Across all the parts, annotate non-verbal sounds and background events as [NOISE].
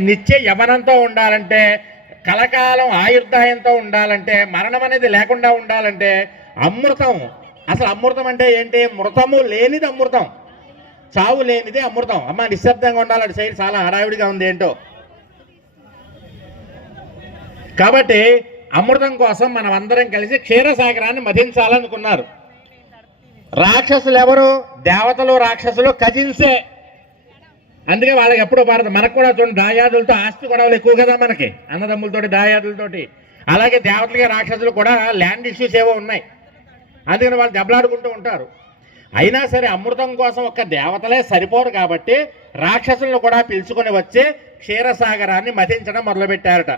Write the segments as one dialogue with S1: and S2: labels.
S1: నిత్య యవనంతో ఉండాలంటే కలకాలం ఆయుర్దాయంతో ఉండాలంటే మరణం అనేది లేకుండా ఉండాలంటే అమృతం. అసలు అమృతం అంటే ఏంటి? మృతము లేనిది అమృతం. చావు లేనిది అమృతం. అమ్మ నిశ్శబ్దంగా ఉండాలంటే సైడ్ చాలా హడావిడిగా ఉంది ఏంటో. కాబట్టి అమృతం కోసం మనం అందరం కలిసి క్షీరసాగరాన్ని మధించాలనుకున్నారు. రాక్షసులు ఎవరు? దేవతలు రాక్షసులు కజిన్సే. అందుకే వాళ్ళకి ఎప్పుడూ పాడదు మనకు కూడా చూడండి దాయాదులతో ఆస్తి గొడవలు ఎక్కువ కదా మనకి. అన్నదమ్ములతోటి దాయాదులతోటి. అలాగే దేవతలకి రాక్షసులు కూడా ల్యాండ్ ఇష్యూస్ ఏవో ఉన్నాయి. అందుకని వాళ్ళు దెబ్బలాడుకుంటూ ఉంటారు. అయినా సరే అమృతం కోసం ఒక్క దేవతలే సరిపోరు కాబట్టి రాక్షసులను కూడా పిలుచుకొని వచ్చి క్షీరసాగరాన్ని మతించడం మొదలుపెట్టారట.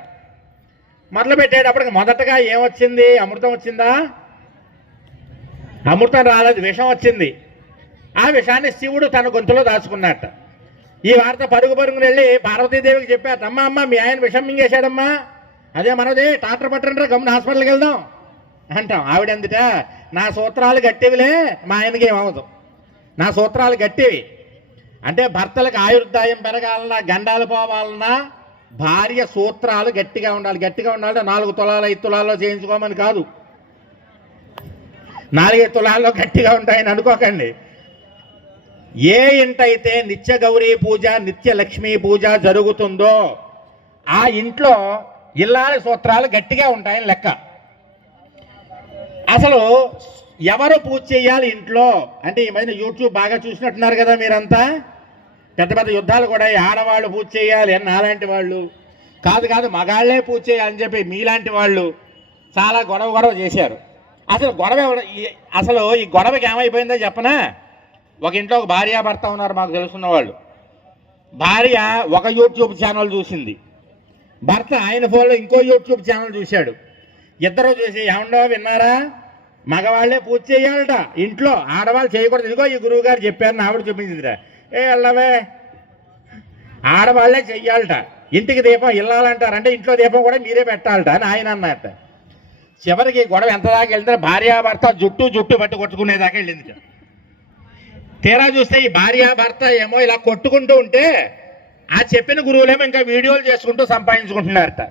S1: మొదలుపెట్టేటప్పటికి మొదటగా ఏమొచ్చింది? అమృతం వచ్చిందా? అమృతం రాలేదు విషం వచ్చింది. ఆ విషాన్ని శివుడు తన గొంతులో దాచుకున్నట్ట ఈ వార్త పరుగు పరుగుని వెళ్ళి పార్వతీదేవికి చెప్పారు. అమ్మ అమ్మ మీ ఆయన విషం మింగేశాడమ్మా. అదే మనది టాటర్ పట్టండి గమ్మున హాస్పిటల్కి వెళ్దాం. అంటాం. ఆవిడ ఎందుట నా సూత్రాలు గట్టివిలే మా ఆయనకి ఏమవుతాం నా సూత్రాలు గట్టివి. అంటే భర్తలకు ఆయుర్దాయం పెరగాలన్నా గండాలు పోవాలన్నా భార్య సూత్రాలు గట్టిగా ఉండాలి. గట్టిగా ఉండాలంటే నాలుగు తులాలు ఐదు తులాల్లో చేయించుకోమని కాదు. నాలుగైదు తులాల్లో గట్టిగా ఉంటాయని అనుకోకండి. ఏ ఇంటైతే నిత్య గౌరీ పూజ నిత్య లక్ష్మీ పూజ జరుగుతుందో ఆ ఇంట్లో ఇల్లాల సూత్రాలు గట్టిగా ఉంటాయని లెక్క. అసలు ఎవరు పూజ చేయాలి ఇంట్లో? అంటే ఈ మధ్యన యూట్యూబ్ బాగా చూసినట్టున్నారు కదా మీరంతా. పెద్ద పెద్ద యుద్ధాలు కూడా ఆడవాళ్ళు పూజ చేయాలి అని నాలాంటి వాళ్ళు. కాదు కాదు మగాళ్ళే పూజ చేయాలని చెప్పి మీలాంటి వాళ్ళు చాలా గొడవ గొడవ చేశారు. అసలు గొడవ అసలు ఈ గొడవకి ఏమైపోయిందో చెప్పనా? ఒక ఇంట్లో ఒక భార్య భర్త ఉన్నారు మాకు తెలుసున్న వాళ్ళు. భార్య ఒక యూట్యూబ్ ఛానల్ చూసింది. భర్త ఆయన ఫోన్లో ఇంకో యూట్యూబ్ ఛానల్ చూశాడు. ఇద్దరు చూసి ఏమండో విన్నారా? మగవాళ్ళే పూజ చేయాలట. ఇంట్లో ఆడవాళ్ళు చేయకూడదు. ఇదిగో ఈ గురువు గారు చెప్పారు ఆవిడ చూపించిందిరా. ఏ వెళ్ళవే ఆడవాళ్ళే చెయ్యాలట. ఇంటికి దీపం ఇల్లాలంటారు అంటే ఇంట్లో దీపం కూడా మీరే పెట్టాలట అని ఆయన అన్నట్ట చివరికి గొడవ ఎంత దాకా వెళ్తే భార్యాభర్త జుట్టు జుట్టు పట్టి కొట్టుకునేదాకా వెళ్ళింది. తీరా చూస్తే ఈ భార్యాభర్త ఏమో ఇలా కొట్టుకుంటూ ఉంటే ఆ చెప్పిన గురువులేమో ఇంకా వీడియోలు చేసుకుంటూ సంపాదించుకుంటున్నారట.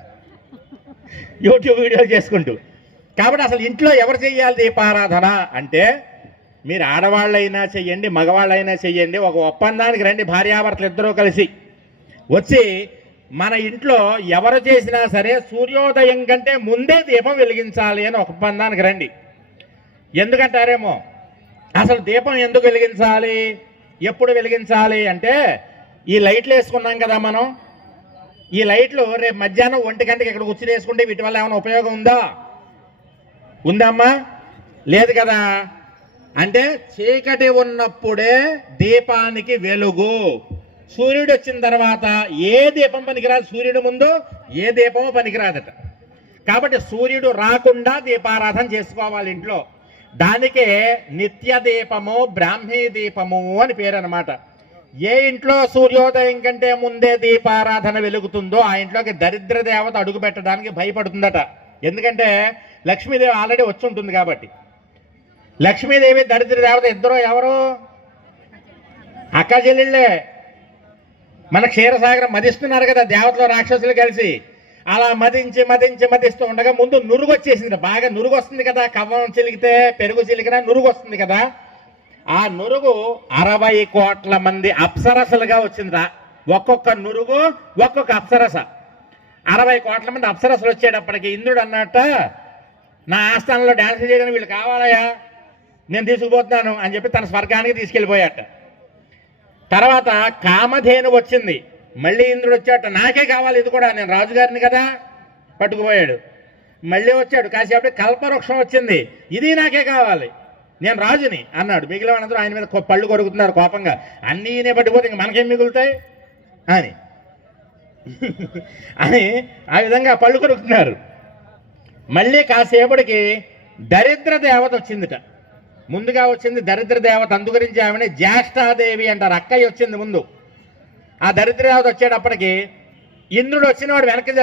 S1: యూట్యూబ్ వీడియోలు చేసుకుంటూ. కాబట్టి అసలు ఇంట్లో ఎవరు చెయ్యాలి దీపారాధన అంటే మీరు ఆడవాళ్ళైనా చెయ్యండి మగవాళ్ళైనా చెయ్యండి ఒక ఒప్పందానికి రండి భార్యాభర్తలు ఇద్దరూ కలిసి. వచ్చి మన ఇంట్లో ఎవరు చేసినా సరే సూర్యోదయం కంటే ముందే దీపం వెలిగించాలి అని ఒక ఒప్పందానికి రండి. ఎందుకంటారేమో? అసలు దీపం ఎందుకు వెలిగించాలి? ఎప్పుడు వెలిగించాలి అంటే ఈ లైట్లు వేసుకున్నాం కదా మనం. ఈ లైట్లు రేపు మధ్యాహ్నం ఒంటి గంటకి ఇక్కడ కూర్చుని వేసుకుంటే వీటి వల్ల ఏమైనా ఉపయోగం ఉందా? ఉందమ్మా లేదు కదా. అంటే చీకటి ఉన్నప్పుడే దీపానికి వెలుగు. సూర్యుడు వచ్చిన తర్వాత ఏ దీపం పనికిరాదు? సూర్యుడు ముందు ఏ దీపము పనికిరాదట. కాబట్టి సూర్యుడు రాకుండా దీపారాధన చేసుకోవాలి ఇంట్లో. దానికే నిత్య దీపము బ్రాహ్మీ దీపము అని పేరు అనమాట ఏ ఇంట్లో సూర్యోదయం కంటే ముందే దీపారాధన వెలుగుతుందో ఆ ఇంట్లోకి దరిద్ర దేవత అడుగు పెట్టడానికి భయపడుతుందట. ఎందుకంటే లక్ష్మీదేవి ఆల్రెడీ వచ్చి ఉంటుంది కాబట్టి. లక్ష్మీదేవి దరిద్ర దేవత ఇద్దరు ఎవరు? అక్క చెల్లెళ్ళే మన క్షీరసాగరం మదిస్తున్నారు కదా దేవతలు రాక్షసులు కలిసి. అలా మదించి మదించి మదిస్తూ ఉండగా ముందు నురుగు వచ్చేసింది బాగా నురుగు వస్తుంది కదా కవ్వం చిలికితే పెరుగు చిలికినా నురుగు వస్తుంది కదా. ఆ నురుగు అరవై కోట్ల మంది అప్సరసలుగా వచ్చిందిరా. ఒక్కొక్క నురుగు ఒక్కొక్క అప్సరస. అరవై కోట్ల మంది అప్సరసలు వచ్చేటప్పటికి ఇంద్రుడు అన్నట్ట నా ఆస్థానంలో డాన్స్ చేయడానికి వీళ్ళు కావాలయా నేను తీసుకుపోతున్నాను అని చెప్పి తన స్వర్గానికి తీసుకెళ్ళిపోయాట. తర్వాత కామధేను వచ్చింది. మళ్ళీ ఇంద్రుడు వచ్చాట నాకే కావాలి ఇది కూడా నేను రాజుగారిని కదా? పట్టుకుపోయాడు. మళ్ళీ వచ్చాడు కాసేపు కల్పవృక్షం వచ్చింది ఇది నాకే కావాలి నేను రాజుని అన్నాడు. మిగిలిన వాళ్ళందరూ ఆయన మీద పళ్ళు కొరుకుతున్నారు కోపంగా. అన్నీ ఈయనే పట్టుకుపోతే ఇంక మనకేం మిగులుతాయి? అని. [LAUGHS] అని ఆ విధంగా పళ్ళు కొరుకుతున్నారు. మళ్ళీ కాసేపటికి దరిద్ర దేవత వచ్చిందిట. ముందుగా వచ్చింది దరిద్ర దేవత అందు గురించి ఆమెనే జ్యేష్ఠాదేవి అంటారు. అక్కయ్య వచ్చింది ముందు. ఆ దరిద్ర వచ్చేటప్పటికి ఇంద్రుడు వచ్చిన వాడు వెనక్కి